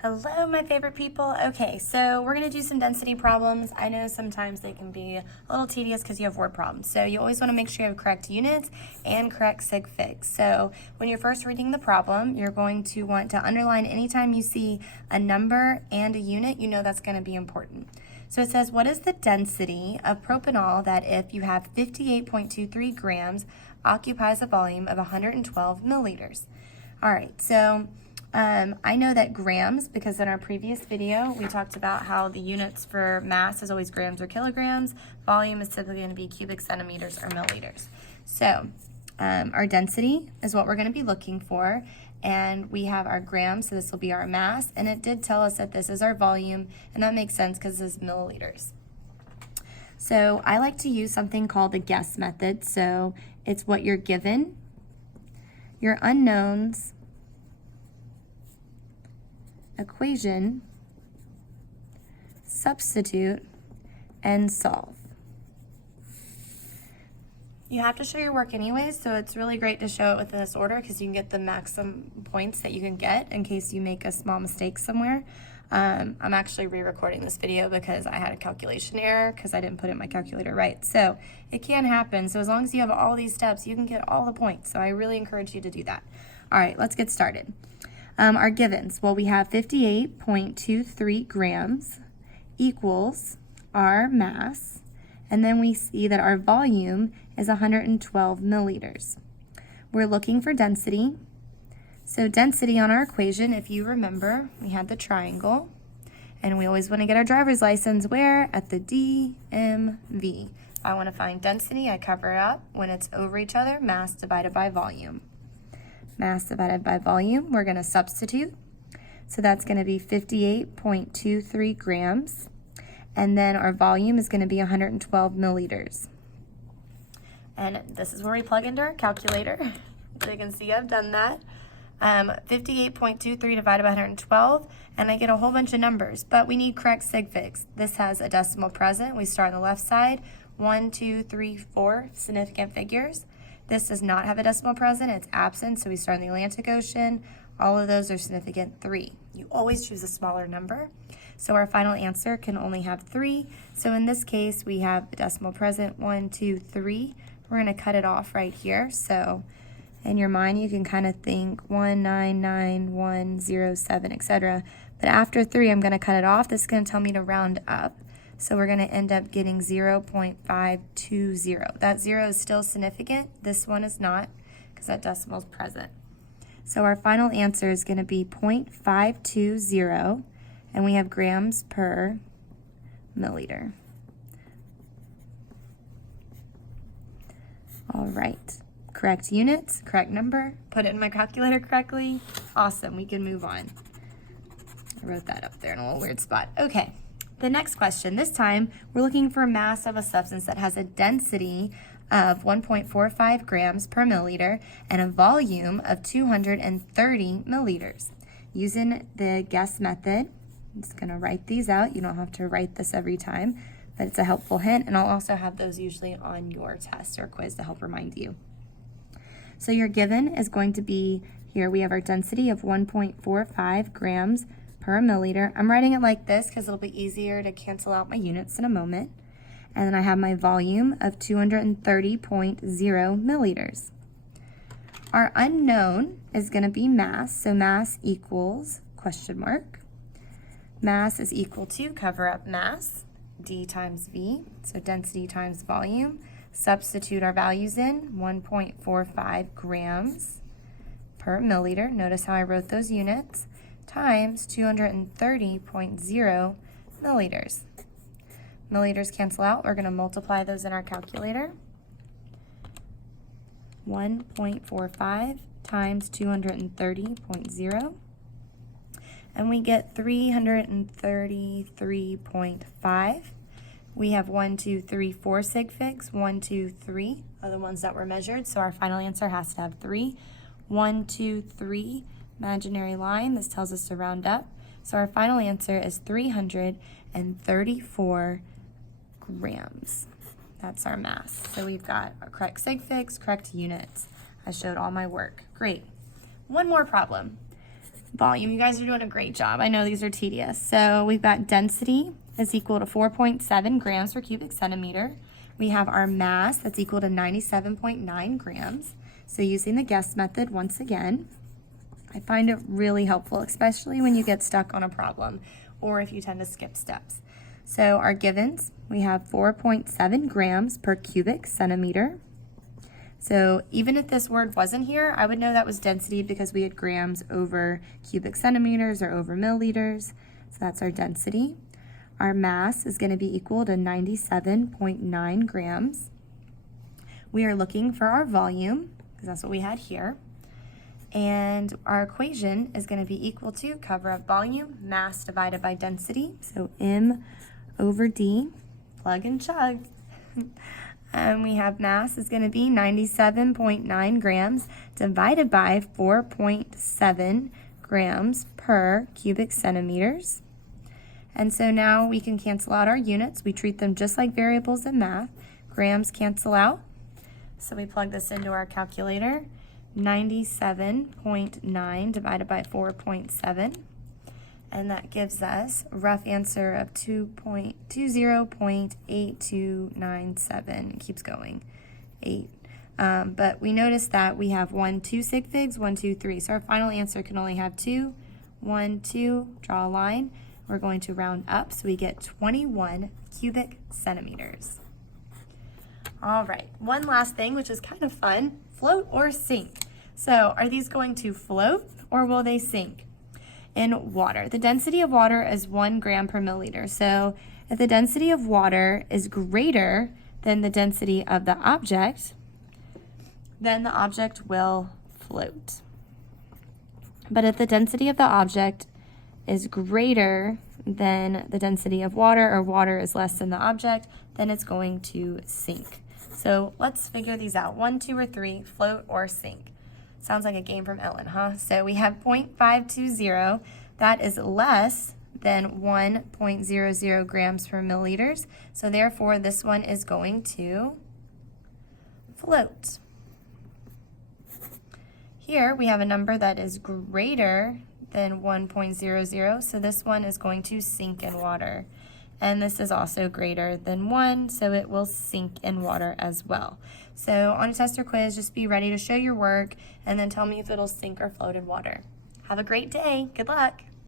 Hello, my favorite people. Okay, so we're going to do some density problems. I know sometimes they can be a little tedious because you have word problems. So you always want to make sure you have correct units and correct sig figs. So when you're first reading the problem, you're going to want to underline anytime you see a number and a unit, you know that's going to be important. So it says, what is the density of propanol that if you have 58.23 grams occupies a volume of 112 milliliters? All right, so I know that grams, because in our previous video, we talked about how the units for mass is always grams or kilograms. Volume is typically going to be cubic centimeters or milliliters. So our density is what we're going to be looking for. And we have our grams, so this will be our mass. And it did tell us that this is our volume, and that makes sense because this is milliliters. So I like to use something called the guess method. So it's what you're given, your unknowns, equation, substitute, and solve. You have to show your work anyways, so it's really great to show it within this order because you can get the maximum points that you can get in case you make a small mistake somewhere. I'm actually re-recording this video because I had a calculation error because I didn't put it in my calculator right. So it can happen. So as long as you have all these steps, you can get all the points. So I really encourage you to do that. All right, let's get started. Our givens, well, we have 58.23 grams equals our mass, and then we see that our volume is 112 milliliters. We're looking for density. So density on our equation, if you remember, we had the triangle, and we always want to get our driver's license where? At the DMV. If I want to find density, I cover it up when it's over each other, mass divided by volume. Mass divided by volume, we're going to substitute. So that's going to be 58.23 grams. And then our volume is going to be 112 milliliters. And this is where we plug into our calculator. So you can see I've done that. 58.23 divided by 112, and I get a whole bunch of numbers, but we need correct sig figs. This has a decimal present. We start on the left side, 1, 2, 3, 4 significant figures. This does not have a decimal present, it's absent, so we start in the Atlantic Ocean. All of those are significant 3. You always choose a smaller number. So our final answer can only have 3. So in this case, we have a decimal present, 1, 2, 3. We're gonna cut it off right here. So in your mind, you can kind of think 199,107, etc. But after 3, I'm gonna cut it off. This is gonna tell me to round up. So we're going to end up getting 0.520. That 0 is still significant. This one is not because that decimal is present. So our final answer is going to be 0.520, and we have grams per milliliter. All right. Correct units, correct number. Put it in my calculator correctly. Awesome. We can move on. I wrote that up there in a little weird spot. Okay. The next question, this time we're looking for mass of a substance that has a density of 1.45 grams per milliliter and a volume of 230 milliliters. Using the guess method, I'm just going to write these out. You don't have to write this every time, but it's a helpful hint, and I'll also have those usually on your test or quiz to help remind you. So your given is going to be, here we have our density of 1.45 grams per milliliter. I'm writing it like this because it'll be easier to cancel out my units in a moment. And then I have my volume of 230.0 milliliters. Our unknown is going to be mass. So mass equals question mark. Mass is equal to, cover up mass, D times V. So density times volume. Substitute our values in, 1.45 grams per milliliter. Notice how I wrote those units. Times 230.0 milliliters. Milliliters cancel out. We're going to multiply those in our calculator. 1.45 times 230.0. And we get 333.5. We have 1, 2, 3, 4 sig figs. 1, 2, 3 are the ones that were measured. So our final answer has to have 3. 1, 2, 3. Imaginary line, this tells us to round up. So our final answer is 334 grams. That's our mass. So we've got our correct sig figs, correct units. I showed all my work. Great. One more problem. volume. You guys are doing a great job. I know these are tedious. So we've got density is equal to 4.7 grams per cubic centimeter. We have our mass that's equal to 97.9 grams. So using the guess method once again, I find it really helpful, especially when you get stuck on a problem or if you tend to skip steps. So our givens, we have 4.7 grams per cubic centimeter. So even if this word wasn't here, I would know that was density because we had grams over cubic centimeters or over milliliters. So that's our density. Our mass is going to be equal to 97.9 grams. We are looking for our volume because that's what we had here. And our equation is going to be equal to cover of volume, mass divided by density. So M over D, plug and chug. We have mass is going to be 97.9 grams divided by 4.7 grams per cubic centimeters. And so now we can cancel out our units. We treat them just like variables in math. Grams cancel out. So we plug this into our calculator. 97.9 divided by 4.7. And that gives us a rough answer of 2.8297. It keeps going. 8. But we notice that we have 2 sig figs, 2, 3. So our final answer can only have 2. 1, 2, draw a line. We're going to round up, so we get 21 cubic centimeters. All right, one last thing, which is kind of fun, float or sink. So are these going to float or will they sink? In water, the density of water is 1 gram per milliliter. So if the density of water is greater than the density of the object, then the object will float. But if the density of the object is greater than the density of water, or water is less than the object, then it's going to sink. So let's figure these out. 1, 2, or 3, float or sink. Sounds like a game from Ellen, huh? So we have 0.520. That is less than 1.00 grams per milliliters. So therefore, this one is going to float. Here we have a number that is greater than 1.00, so this one is going to sink in water. And this is also greater than 1, so it will sink in water as well. So on a test or quiz, just be ready to show your work and then tell me if it'll sink or float in water. Have a great day. Good luck.